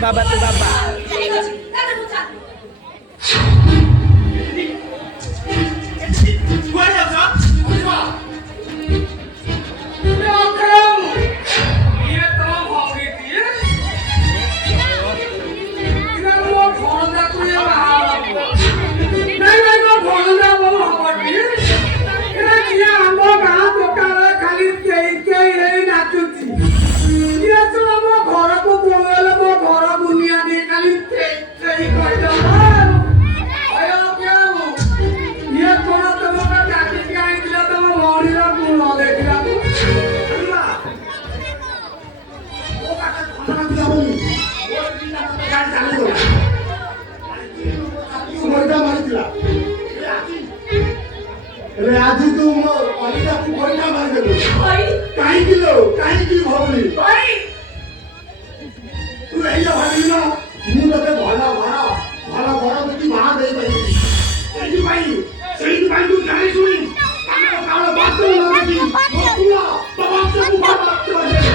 Baba tu baba. आज तुम अनिता को कोई ना मार दे काहे किलो काहे की भौली तू एया भाई ना मु तते भला भरा भला भरा तो की मां दे भाई सही भाई तू जाने सुनी काना काना बात तो ना की मोतुला बाबा से को बात करते हो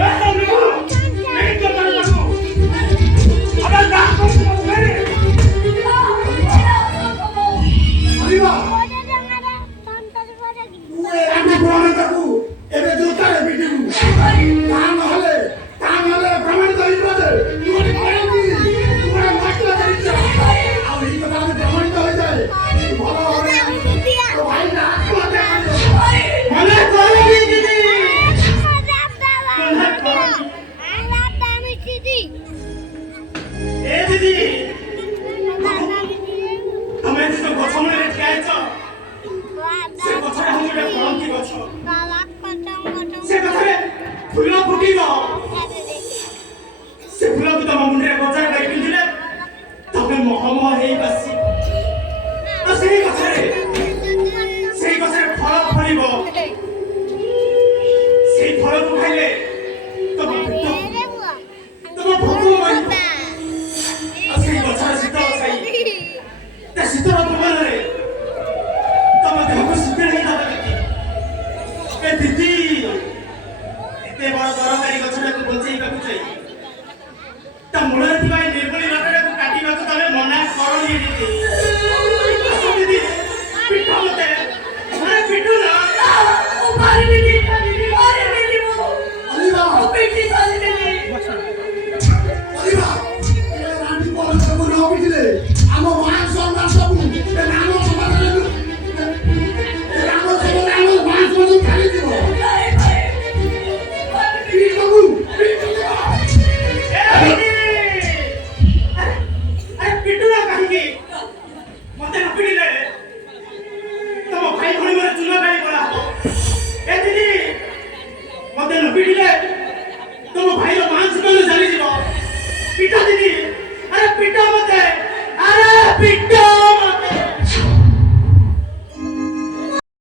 Hey! ଫୁଲ ଫୁଟିବ ସେ ଫୁଲକୁ ତମ ମୁଣ୍ଡରେ ଗଜା କରି ପିନ୍ଧିଲେ ତମେ ମହମହ ହେଇ ବାସି ଆଉ ସେଇ ଗଛରେ ଫଳ ଫଳିବ ସେଇ ଫଳକୁ ଖାଇଲେ ତମ ଭୋକ ମରିବ ଆଉ ସେଇ ଗଛର ଶୀତଳ ଛାଇ ତା ଶୀତଳ ପବନରେ ତମ ଦେହକୁ ଶୀତଳ ହେଇଦବ ଏ ଦିଦି ଏତେ ବଡ଼ ଦରକାରୀ ଗଛଟାକୁ ବଞ୍ଚେଇବାକୁ ଚାହିଁ ତା ମୂଳରେ ଥିବା ଏ ନିର୍ମଳୀ ଲତାଟାକୁ କାଟିବାକୁ ତମେ ମନା କରନି ଦିଦି ପିଠ ମତେ ପିଠୁ ନା ଆମ ମାନ ସମ୍ମାନ ସବୁ ରାମ ସମାଜରେ ରାମ ସମାଜରେ ଆମ ମାନ ସମାଜ ଚାଲିଯିବ ମତେ ନ ପିଟିଲେ ତମ ଭାଇ ଭଉଣୀ ଚୁନ କାଢି ପଳା ଏ ଦିଦି ମତେ ନ ପିଟିଲେ